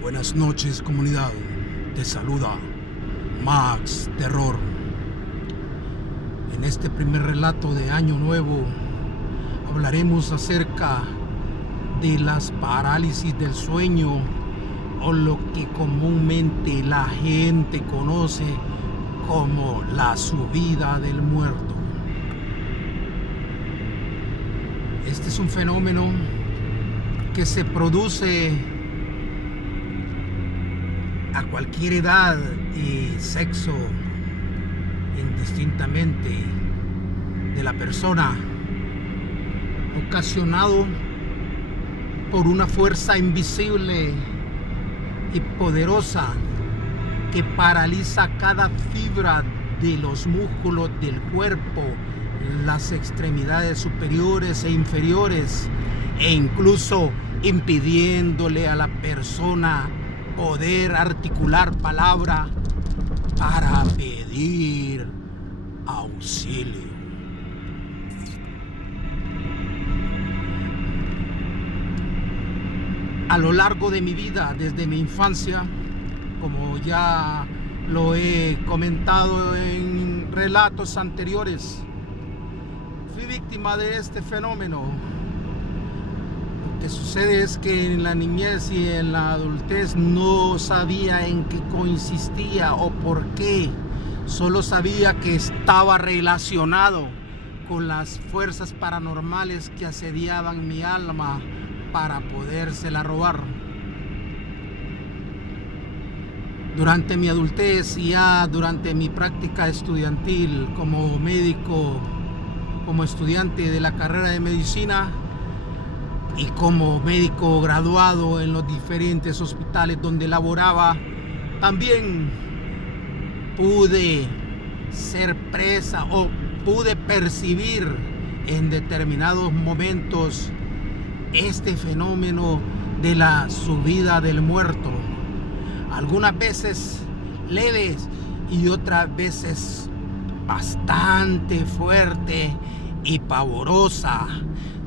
Buenas noches, comunidad. Te saluda Max Terror. En este primer relato de Año Nuevo hablaremos acerca de las parálisis del sueño, o lo que comúnmente la gente conoce como la subida del muerto. Este es un fenómeno que se produce a cualquier edad y sexo, indistintamente de la persona, ocasionado por una fuerza invisible y poderosa que paraliza cada fibra de los músculos del cuerpo, las extremidades superiores e inferiores, e incluso impidiéndole a la persona poder articular palabra para pedir auxilio. A lo largo de mi vida, desde mi infancia, como ya lo he comentado en relatos anteriores, fui víctima de este fenómeno. Lo que sucede es que en la niñez y en la adultez no sabía en qué consistía o por qué. Solo sabía que estaba relacionado con las fuerzas paranormales que asediaban mi alma para podérsela robar. Durante mi adultez y ya durante mi práctica estudiantil como médico, como estudiante de la carrera de medicina y como médico graduado en los diferentes hospitales donde laboraba, también pude ser presa o pude percibir en determinados momentos este fenómeno de la subida del muerto. Algunas veces leves y otras veces bastante fuerte y pavorosa.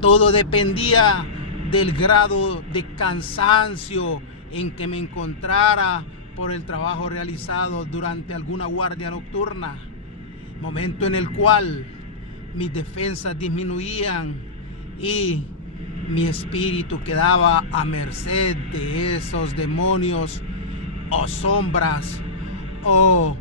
Todo dependía del grado de cansancio en que me encontrara por el trabajo realizado durante alguna guardia nocturna, momento en el cual mis defensas disminuían y mi espíritu quedaba a merced de esos demonios o sombras o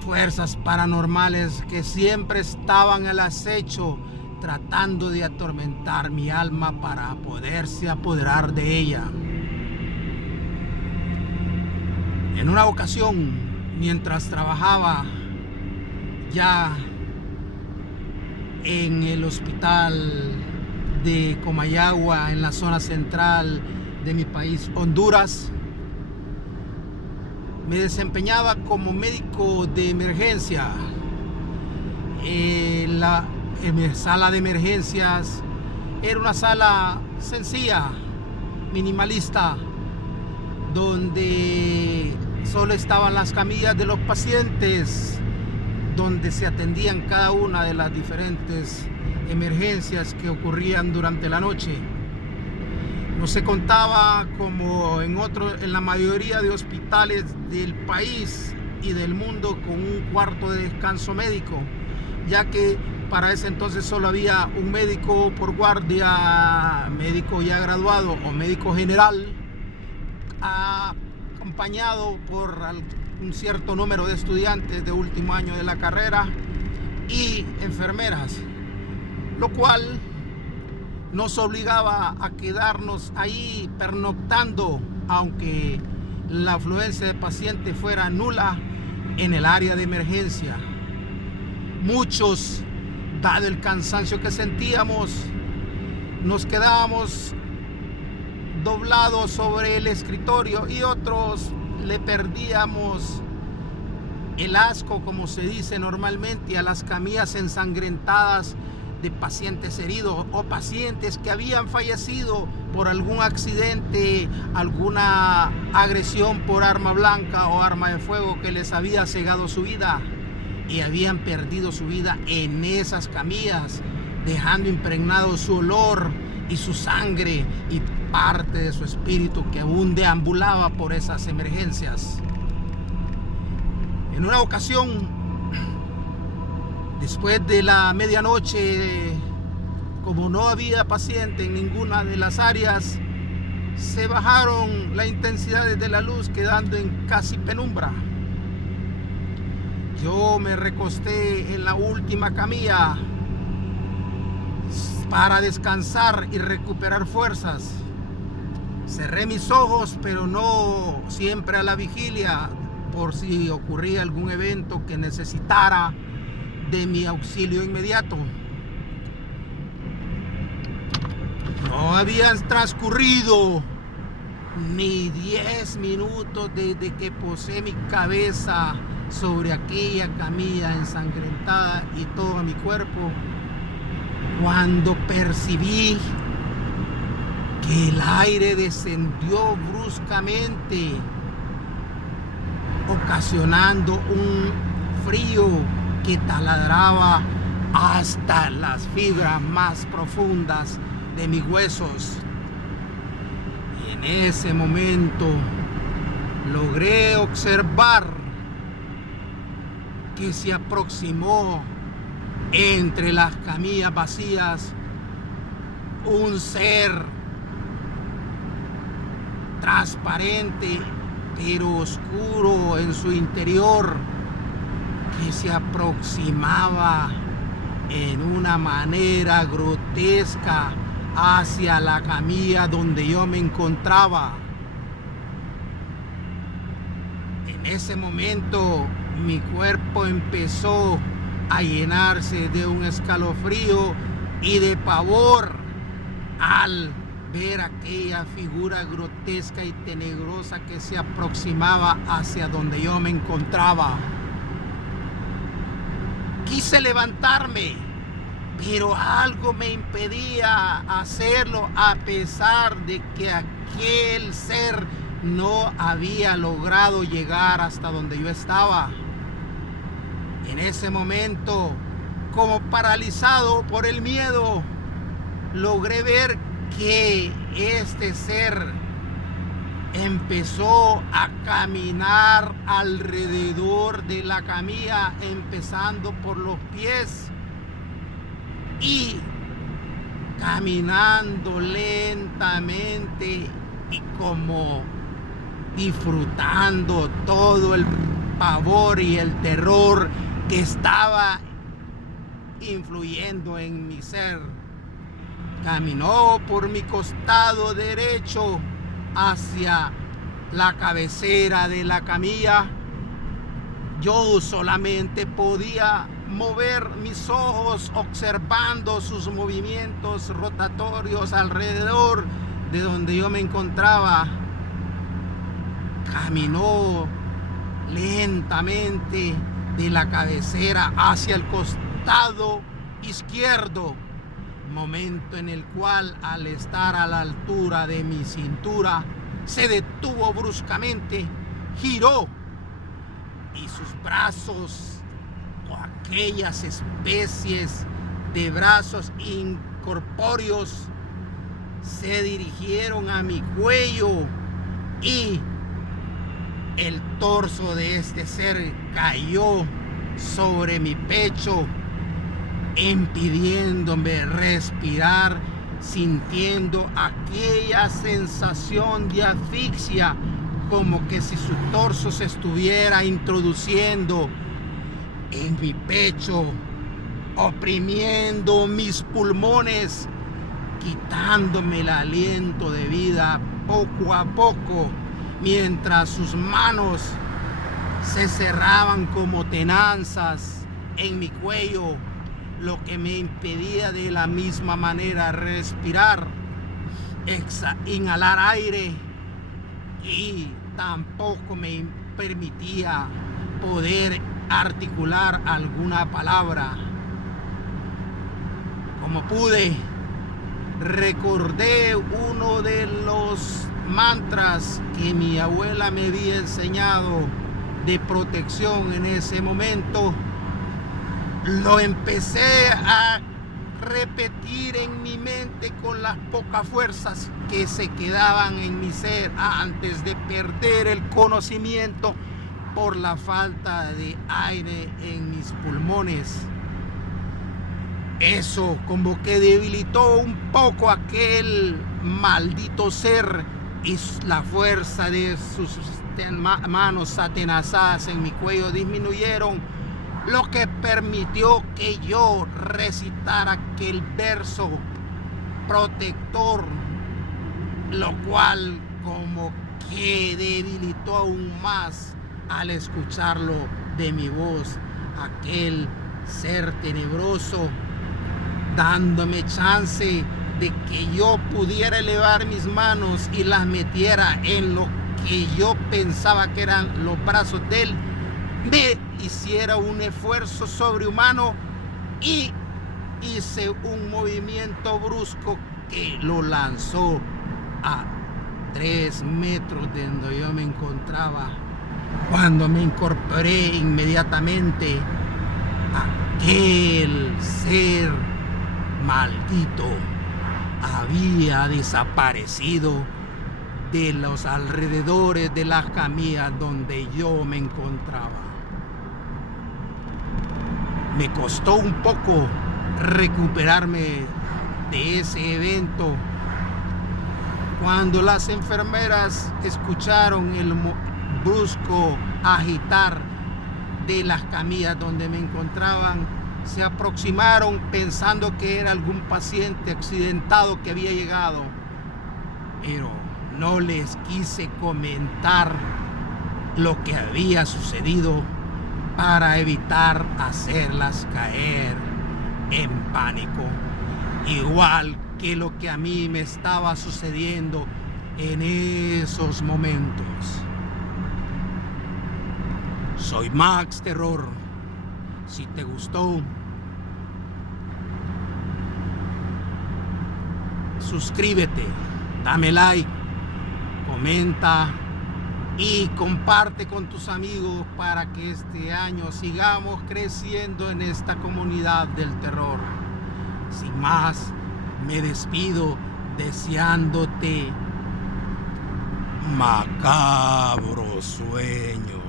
fuerzas paranormales que siempre estaban al acecho, tratando de atormentar mi alma para poderse apoderar de ella. En una ocasión, mientras trabajaba ya en el hospital de Comayagua, en la zona central de mi país, Honduras, me desempeñaba como médico de emergencia. En mi sala de emergencias era una sala sencilla, minimalista, donde solo estaban las camillas de los pacientes, donde se atendían cada una de las diferentes emergencias que ocurrían durante la noche. No se contaba como en la mayoría de hospitales del país y del mundo con un cuarto de descanso médico, ya que para ese entonces solo había un médico por guardia, médico ya graduado o médico general, acompañado por un cierto número de estudiantes de último año de la carrera y enfermeras, lo cual nos obligaba a quedarnos ahí pernoctando, aunque la afluencia de pacientes fuera nula en el área de emergencia. Muchos, dado el cansancio que sentíamos, nos quedábamos doblados sobre el escritorio, y otros le perdíamos el asco, como se dice normalmente, a las camillas ensangrentadas de pacientes heridos o pacientes que habían fallecido por algún accidente, alguna agresión por arma blanca o arma de fuego que les había cegado su vida, y habían perdido su vida en esas camillas, dejando impregnado su olor y su sangre y parte de su espíritu que aún deambulaba por esas emergencias. En una ocasión, después de la medianoche, como no había paciente en ninguna de las áreas, se bajaron las intensidades de la luz, quedando en casi penumbra. Yo me recosté en la última camilla para descansar y recuperar fuerzas. Cerré mis ojos, pero no siempre a la vigilia, por si ocurría algún evento que necesitara de mi auxilio inmediato. No habían transcurrido ni 10 minutos desde que posé mi cabeza sobre aquella camilla ensangrentada y todo mi cuerpo, cuando percibí que el aire descendió bruscamente, ocasionando un frío que taladraba hasta las fibras más profundas de mis huesos. Y en ese momento logré observar que se aproximó entre las camillas vacías un ser transparente pero oscuro en su interior, que se aproximaba en una manera grotesca hacia la camilla donde yo me encontraba. En ese momento mi cuerpo empezó a llenarse de un escalofrío y de pavor al ver aquella figura grotesca y tenebrosa que se aproximaba hacia donde yo me encontraba. Quise levantarme, pero algo me impedía hacerlo, a pesar de que aquel ser no había logrado llegar hasta donde yo estaba. En ese momento, como paralizado por el miedo, logré ver que este ser empezó a caminar alrededor de la camilla, empezando por los pies y caminando lentamente y como disfrutando todo el pavor y el terror que estaba influyendo en mi ser. Caminó por mi costado derecho hacia la cabecera de la camilla. Yo solamente podía mover mis ojos observando sus movimientos rotatorios alrededor de donde yo me encontraba. Caminó lentamente de la cabecera hacia el costado izquierdo, momento en el cual, al estar a la altura de mi cintura, se detuvo bruscamente, giró y sus brazos, o aquellas especies de brazos incorpóreos, se dirigieron a mi cuello y el torso de este ser cayó sobre mi pecho, impidiéndome respirar, sintiendo aquella sensación de asfixia, como que si su torso se estuviera introduciendo en mi pecho, oprimiendo mis pulmones, quitándome el aliento de vida poco a poco, mientras sus manos se cerraban como tenazas en mi cuello, lo que me impedía de la misma manera respirar, inhalar aire, y tampoco me permitía poder articular alguna palabra. Como pude, recordé uno de los mantras que mi abuela me había enseñado de protección en ese momento. Lo empecé a repetir en mi mente con las pocas fuerzas que se quedaban en mi ser antes de perder el conocimiento por la falta de aire en mis pulmones. Eso como que debilitó un poco aquel maldito ser y la fuerza de sus manos atenazadas en mi cuello disminuyeron, lo que permitió que yo recitara aquel verso protector, lo cual como que debilitó aún más al escucharlo de mi voz, aquel ser tenebroso, dándome chance de que yo pudiera elevar mis manos y las metiera en lo que yo pensaba que eran los brazos de él, me hiciera un esfuerzo sobrehumano y hice un movimiento brusco que lo lanzó a 3 metros de donde yo me encontraba. Cuando me incorporé inmediatamente, aquel ser maldito había desaparecido de los alrededores de las camillas donde yo me encontraba. Me costó un poco recuperarme de ese evento. Cuando las enfermeras escucharon el brusco agitar de las camillas donde me encontraban, se aproximaron pensando que era algún paciente accidentado que había llegado, pero no les quise comentar lo que había sucedido para evitar hacerlas caer en pánico, igual que lo que a mí me estaba sucediendo en esos momentos. Soy Max Terror. Si te gustó, suscríbete, dame like, comenta y comparte con tus amigos para que este año sigamos creciendo en esta comunidad del terror. Sin más, me despido deseándote macabros sueños.